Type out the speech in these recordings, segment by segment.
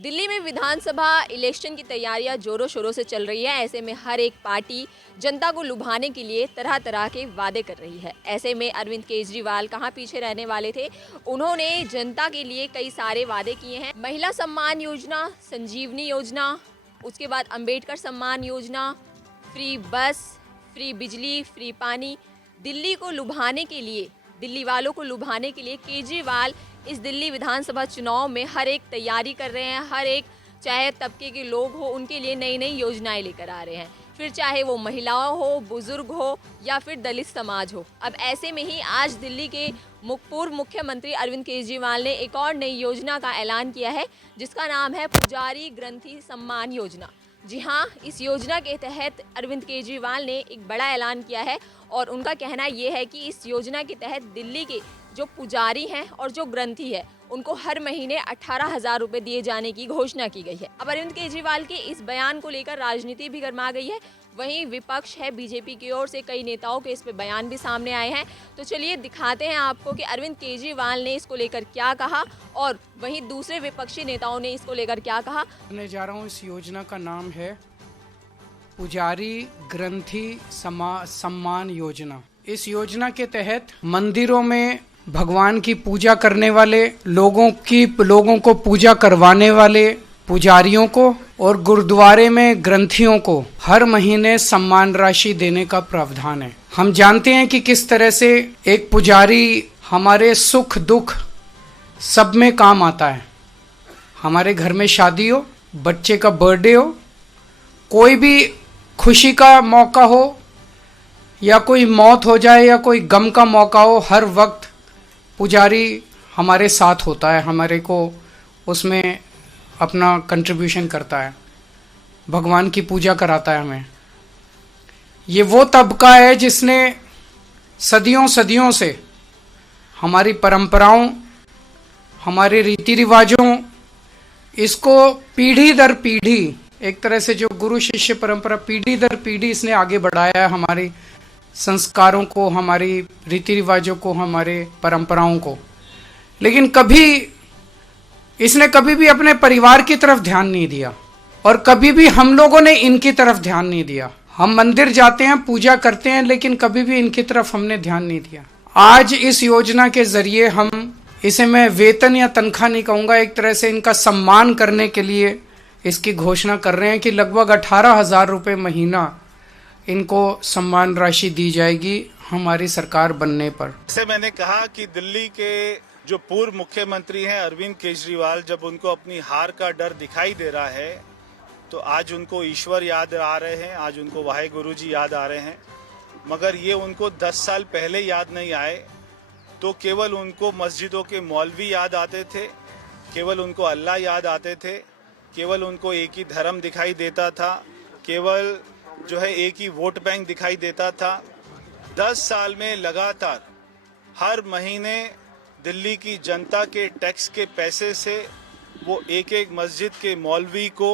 दिल्ली में विधानसभा इलेक्शन की तैयारियां जोरों शोरों से चल रही है। ऐसे में हर एक पार्टी जनता को लुभाने के लिए तरह तरह के वादे कर रही है। ऐसे में अरविंद केजरीवाल कहां पीछे रहने वाले थे। उन्होंने जनता के लिए कई सारे वादे किए हैं। महिला सम्मान योजना, संजीवनी योजना, उसके बाद अंबेडकर सम्मान योजना, फ्री बस, फ्री बिजली, फ्री पानी। दिल्ली को लुभाने के लिए, दिल्ली वालों को लुभाने के लिए केजरीवाल इस दिल्ली विधानसभा चुनाव में हर एक तैयारी कर रहे हैं। हर एक, चाहे तबके के लोग हो, उनके लिए नई नई योजनाएं लेकर आ रहे हैं। फिर चाहे वो महिलाओं हो, बुजुर्ग हो या फिर दलित समाज हो। अब ऐसे में ही आज दिल्ली के पूर्व मुख्यमंत्री अरविंद केजरीवाल ने एक और नई योजना का ऐलान किया है, जिसका नाम है पुजारी ग्रंथी सम्मान योजना। जी हाँ, इस योजना के तहत अरविंद केजरीवाल ने एक बड़ा ऐलान किया है और उनका कहना ये है कि इस योजना के तहत दिल्ली के जो पुजारी हैं और जो ग्रंथी है, उनको हर महीने 18,000 रुपये दिए जाने की घोषणा की गई है। अब अरविंद केजरीवाल के इस बयान को लेकर राजनीति भी गर्मा गई है। वहीं विपक्ष है, बीजेपी की ओर से कई नेताओं के इस पे बयान भी सामने आए हैं। तो चलिए दिखाते हैं आपको कि अरविंद केजरीवाल ने इसको लेकर क्या कहा और वहीं दूसरे विपक्षी नेताओं ने इसको लेकर क्या कहा। मैं जा रहा हूँ, इस योजना का नाम है पुजारी ग्रंथी सम्मान योजना। इस योजना के तहत मंदिरों में भगवान की पूजा करने वाले लोगों को पूजा करवाने वाले पुजारियों को और गुरुद्वारे में ग्रंथियों को हर महीने सम्मान राशि देने का प्रावधान है। हम जानते हैं कि किस तरह से एक पुजारी हमारे सुख दुख सब में काम आता है। हमारे घर में शादी हो, बच्चे का बर्थडे हो, कोई भी खुशी का मौका हो या कोई मौत हो जाए या कोई गम का मौका हो, हर वक्त पुजारी हमारे साथ होता है, हमारे को उसमें अपना कंट्रीब्यूशन करता है, भगवान की पूजा कराता है हमें। ये वो तबका है जिसने सदियों सदियों से हमारी परंपराओं, हमारे रीति रिवाजों, इसको पीढ़ी दर पीढ़ी, एक तरह से जो गुरु शिष्य परंपरा पीढ़ी दर पीढ़ी इसने आगे बढ़ाया है, हमारी संस्कारों को, हमारी रीति रिवाजों को, हमारे परंपराओं को। लेकिन इसने कभी भी अपने परिवार की तरफ ध्यान नहीं दिया और कभी भी हम लोगों ने इनकी तरफ ध्यान नहीं दिया। हम मंदिर जाते हैं, पूजा करते हैं, लेकिन कभी भी इनकी तरफ हमने ध्यान नहीं दिया। आज इस योजना के जरिए हम इसे, मैं वेतन या तनख्वाह नहीं कहूँगा, एक तरह से इनका सम्मान करने के लिए इसकी घोषणा कर रहे हैं कि लगभग 18,000 रुपये महीना इनको सम्मान राशि दी जाएगी हमारी सरकार बनने पर। जैसे मैंने कहा कि दिल्ली के जो पूर्व मुख्यमंत्री हैं अरविंद केजरीवाल, जब उनको अपनी हार का डर दिखाई दे रहा है तो आज उनको ईश्वर याद आ रहे हैं, आज उनको वाहेगुरु जी याद आ रहे हैं। मगर ये उनको 10 साल पहले याद नहीं आए तो केवल उनको मस्जिदों के मौलवी याद आते थे, केवल उनको अल्लाह याद आते थे, केवल उनको एक ही धर्म दिखाई देता था, केवल जो है एक ही वोट बैंक दिखाई देता था। 10 साल में लगातार हर महीने दिल्ली की जनता के टैक्स के पैसे से वो एक एक मस्जिद के मौलवी को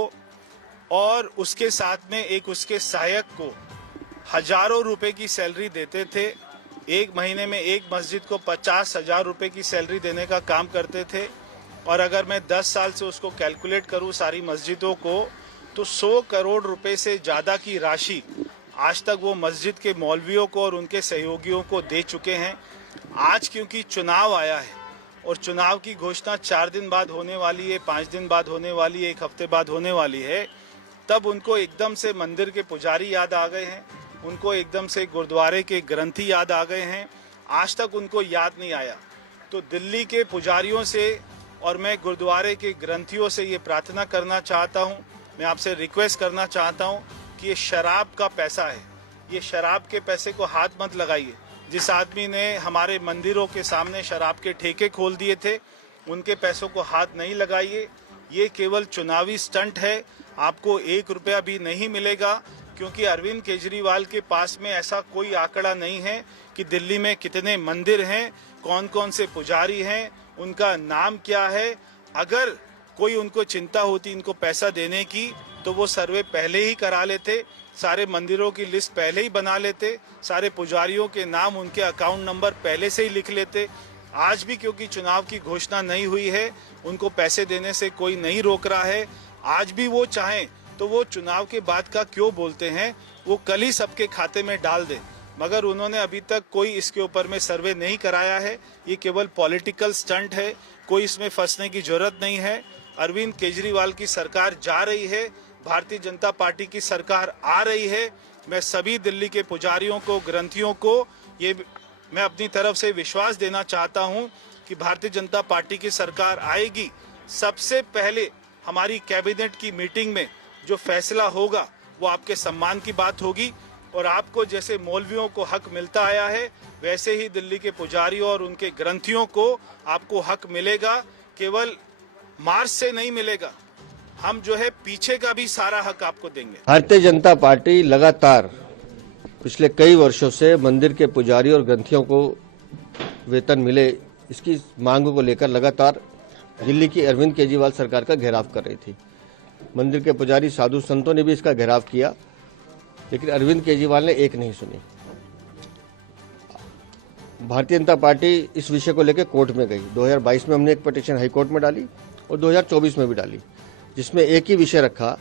और उसके साथ में एक उसके सहायक को हजारों रुपए की सैलरी देते थे। एक महीने में एक मस्जिद को 50,000 रुपए की सैलरी देने का काम करते थे। और अगर मैं 10 साल से उसको कैलकुलेट करूं सारी मस्जिदों को, तो 100 करोड़ रुपए से ज़्यादा की राशि आज तक वो मस्जिद के मौलवियों को और उनके सहयोगियों को दे चुके हैं। आज क्योंकि चुनाव आया है और चुनाव की घोषणा 4 दिन बाद होने वाली है, 5 दिन बाद होने वाली है, 1 हफ्ते बाद होने वाली है, तब उनको एकदम से मंदिर के पुजारी याद आ गए हैं, उनको एकदम से गुरुद्वारे के ग्रंथी याद आ गए हैं। आज तक उनको याद नहीं आया। तो दिल्ली के पुजारियों से और मैं गुरुद्वारे के ग्रंथियों से ये प्रार्थना करना चाहता हूँ, मैं आपसे रिक्वेस्ट करना चाहता हूँ कि ये शराब का पैसा है, ये शराब के पैसे को हाथ मत लगाइए। जिस आदमी ने हमारे मंदिरों के सामने शराब के ठेके खोल दिए थे, उनके पैसों को हाथ नहीं लगाइए। ये केवल चुनावी स्टंट है, आपको 1 रुपया भी नहीं मिलेगा, क्योंकि अरविंद केजरीवाल के पास में ऐसा कोई आंकड़ा नहीं है कि दिल्ली में कितने मंदिर हैं, कौन कौन से पुजारी हैं, उनका नाम क्या है। अगर कोई उनको चिंता होती इनको पैसा देने की, तो वो सर्वे पहले ही करा लेते, सारे मंदिरों की लिस्ट पहले ही बना लेते, सारे पुजारियों के नाम, उनके अकाउंट नंबर पहले से ही लिख लेते। आज भी क्योंकि चुनाव की घोषणा नहीं हुई है, उनको पैसे देने से कोई नहीं रोक रहा है। आज भी वो चाहें तो वो चुनाव के बाद का क्यों बोलते हैं, वो कल ही सबके खाते में डाल दें, मगर उन्होंने अभी तक कोई इसके ऊपर में सर्वे नहीं कराया है। ये केवल पॉलिटिकल स्टंट है, कोई इसमें फंसने की जरूरत नहीं है। अरविंद केजरीवाल की सरकार जा रही है, भारतीय जनता पार्टी की सरकार आ रही है। मैं सभी दिल्ली के पुजारियों को, ग्रंथियों को ये मैं अपनी तरफ से विश्वास देना चाहता हूं कि भारतीय जनता पार्टी की सरकार आएगी। सबसे पहले हमारी कैबिनेट की मीटिंग में जो फैसला होगा वो आपके सम्मान की बात होगी, और आपको जैसे मौलवियों को हक मिलता आया है वैसे ही दिल्ली के पुजारियों और उनके ग्रंथियों को आपको हक मिलेगा। केवल मार्च से नहीं मिलेगा, हम जो है पीछे का भी सारा हक आपको देंगे। भारतीय जनता पार्टी लगातार पिछले कई वर्षों से मंदिर के पुजारी और ग्रंथियों को वेतन मिले, इसकी मांगों को लेकर लगातार दिल्ली की अरविंद केजरीवाल सरकार का घेराव कर रही थी। मंदिर के पुजारी, साधु संतों ने भी इसका घेराव किया, लेकिन अरविंद केजरीवाल ने एक नहीं सुनी। भारतीय जनता पार्टी इस विषय को लेकर कोर्ट में गई। 2022 में हमने एक पिटीशन हाई कोर्ट में डाली और 2024 में भी डाली, जिसमें एक ही विषय रखा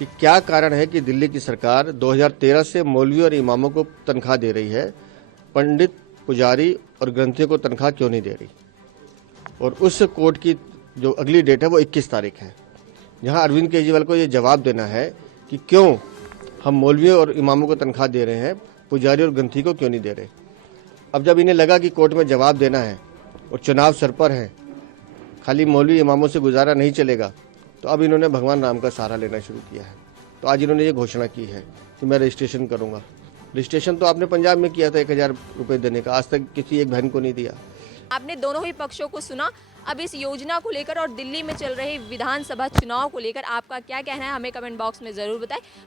कि क्या कारण है कि दिल्ली की सरकार 2013 से मौलवी और इमामों को तनख्वाह दे रही है, पंडित, पुजारी और ग्रंथियों को तनख्वाह क्यों नहीं दे रही। और उस कोर्ट की जो अगली डेट है वो 21 तारीख है, जहां अरविंद केजरीवाल को ये जवाब देना है कि क्यों हम मौलवियों और इमामों को तनख्वाह दे रहे हैं, पुजारी और ग्रंथी को क्यों नहीं दे रहे। अब जब इन्हें लगा कि कोर्ट में जवाब देना है और चुनाव सर पर है, खाली मौलवी इमामों से गुजारा नहीं चलेगा, तो अब इन्होंने भगवान राम का सहारा लेना शुरू किया है। तो आज इन्होंने ये घोषणा की है कि मैं रजिस्ट्रेशन करूंगा। रजिस्ट्रेशन तो आपने पंजाब में किया था 1000 रुपये देने का, आज तक किसी एक बहन को नहीं दिया। आपने दोनों ही पक्षों को सुना। अब इस योजना को लेकर और दिल्ली में चल रहे विधानसभा चुनाव को लेकर आपका क्या कहना है, हमें कमेंट बॉक्स में ज़रूर बताएं।